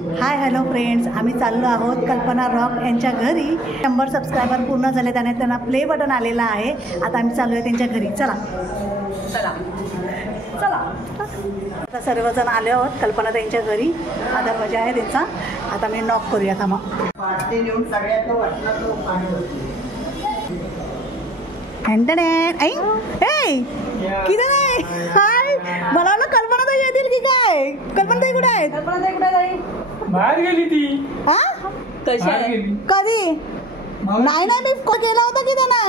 Hi hello friends, आम्ही चाललो आहोत कल्पना रॉक यांच्या घरी. 100 सबस्क्रायबर पूर्ण झाले, त्यांना प्ले बटन आलेला आहे. आता आम्ही चाललो आहे त्यांच्या घरी. चला चला चला. आता सर्वजण आले आहोत कल्पना त्यांच्या घरी. आता मजा आहे त्यांचा. आता मी नॉक करूया थांबा. किती नाही हाय मला वाटलं कल्पना ताई येतील की काय. कल्पना ताई कुठे आहेत? कल्पना ताई कुठे आहे? बाहेर गेली ती. हा कशी आहे? कधी नाही नाही मी केला होता की त्यांना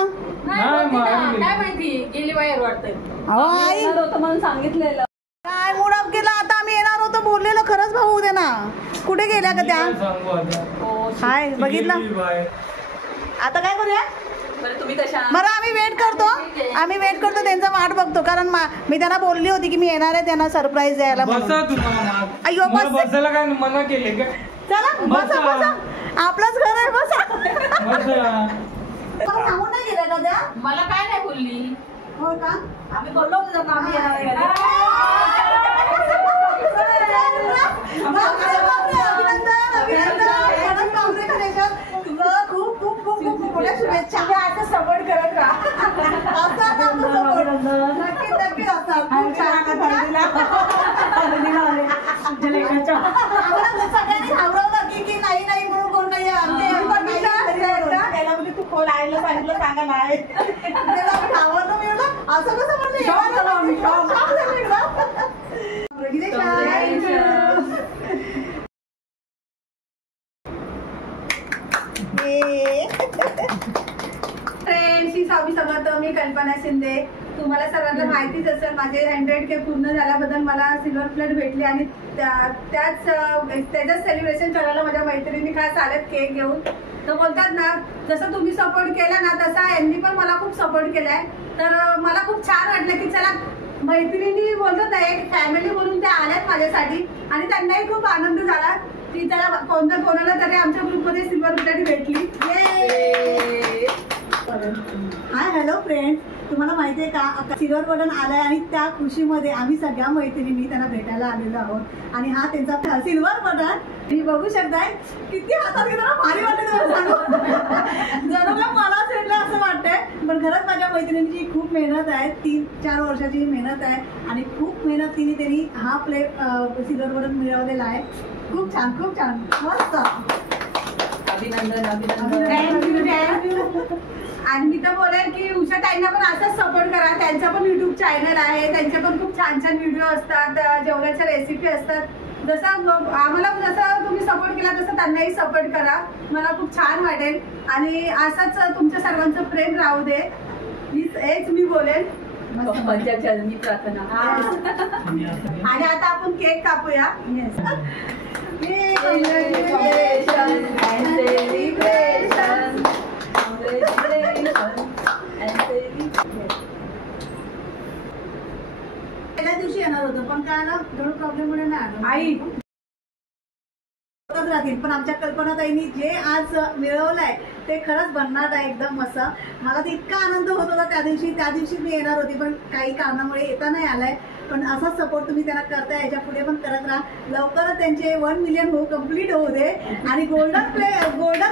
काय माहिती गेली बाहेर वाटतं. अहो आई म्हणून सांगितलेलं. काय मूड ऑफ केला. आता आम्ही येणार होतो बोललेलो. खरंच भाऊ दे ना. कुठे गेल्या का त्या? हाय बघितलं. आता काय करूया? तुम्ही कशा? बरं आम्ही वेट करतो त्यांचा वाट बघतो. कारण मी त्यांना बोलली होती की मी येणार आहे त्यांना सरप्राईज द्यायला. अय्यो बसायला काय मना केले का? चला बसा बसा. आपलंच घर आहे. बसा. सांगून नाही गेल्या का त्या? मला काय नाही बोलली. हो का? आम्ही बोललो होतो ना आम्ही येणार आहे. शुभेच्छा. आता सपोर्ट करत राहा. नक्की नक्की असतात. खूप छान सगळ्यांनी घाबरवलं की नाही नाही म्हणून कोण नाही. तू खोल आयला सांगितलं सांगा नाही. घाबरलो मी असं कसं फ्रेंड्स, ही स्वामी समर्थ. मी कल्पना शिंदे. तुम्हाला सर्वांना माहितीच असेल माझे 100K पूर्ण झाल्याबद्दल मला सिल्वर प्लेट भेटली आणि त्याचं सेलिब्रेशन करायला माझ्या मैत्रिणी खास आल्यात केक घेऊन. तर बोलतात ना जसं तुम्ही सपोर्ट केला ना तसा यांनी पण मला खूप सपोर्ट केलाय. तर मला खूप छान वाटलं की चला मैत्रिणी बोलतात ना एक फॅमिली म्हणून त्या आल्यात माझ्यासाठी. आणि त्यांनाही खूप आनंद झाला की त्याला कोणाला तरी आमच्या ग्रुपमध्ये सिल्वर प्लेट भेटली. हाय हॅलो फ्रेंड्स, तुम्हाला माहिती आहे का सिल्वर बटन आलाय आणि त्या खुशीमध्ये आम्ही सगळ्या मैत्रिणी त्यांना भेटायला आलेलो आहोत. आणि हा त्यांचा सिल्वर बटन तुम्ही बघू शकताय. किती हातात घेताना भारी वाटत जणू का मला भेटलं असं वाटतंय. पण खरंच माझ्या मैत्रिणीची खूप मेहनत आहे. 3-4 वर्षाची मेहनत आहे आणि खूप मेहनत त्यांनी हा सिल्वर बटन मिळवलेला आहे. खूप छान मस्त. अभिनंदन अभिनंदन. आणि मी तर बोलेन की उषा ताईंना पण असंच सपोर्ट करा. त्यांचा पण YouTube चॅनल आहे. त्यांचे पण खूप छान व्हिडिओ असतात. जेवणाच्या रेसिपी असतात. आम्हाला जसं तुम्ही सपोर्ट केला तसं त्यांनाही सपोर्ट करा. मला खूप छान वाटेल आणि असंच तुमच्या सर्वांचं प्रेम राहू दे. हेच मी बोलेन. मी प्रार्थना. आणि आता आपण केक कापूया. पहिल्या दिवशी येणार होतं पण काय आलं थोडं प्रॉब्लेम मुळे नाही आलं. आई राहतील पण आमच्या कल्पनाताईंनी जे आज मिळवलंय ते खरंच बनणार आहे एकदम असं. मला तर इतका आनंद होत होता त्या दिवशी मी येणार होती पण काही कारणामुळे येता नाही आलाय. पण असाच सपोर्ट तुम्ही त्यांना करताय. याच्या पुढे पण करत राहा. लवकरच त्यांचे 1 मिलियन कम्प्लीट होऊ दे आणि गोल्डन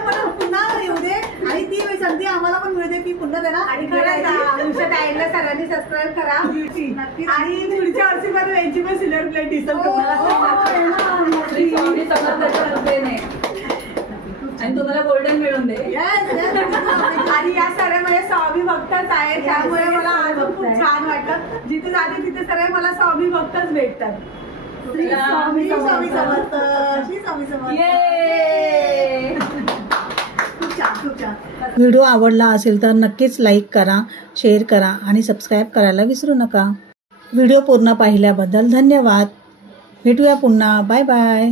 पण पुन्हा येऊ दे आणि ती संधी आम्हाला पण मिळते की पुन्हा त्यांना. आणि उषा ताईंना सर्वांनी सबस्क्राईब करा. आणि पुढच्या वर्षी पण यांची पण सिल्वर प्लेट दिसेल आणि तुम्हाला गोल्डन मिळून दे. आणि या सर्व माझ्या स्वामी भक्तच आहे. त्यामुळे मला आज खूप छान वाटतं. जिथे जाते तिथे सर्व मला स्वामी भक्तच भेटतात. स्वामी समर्थ. खूप छान. व्हिडिओ आवडला असेल तर नक्कीच लाईक करा, शेअर करा आणि सबस्क्राईब करायला विसरू नका. व्हिडिओ पूर्ण पाहिल्याबद्दल धन्यवाद. भेटूया पुन्हा. Bye bye.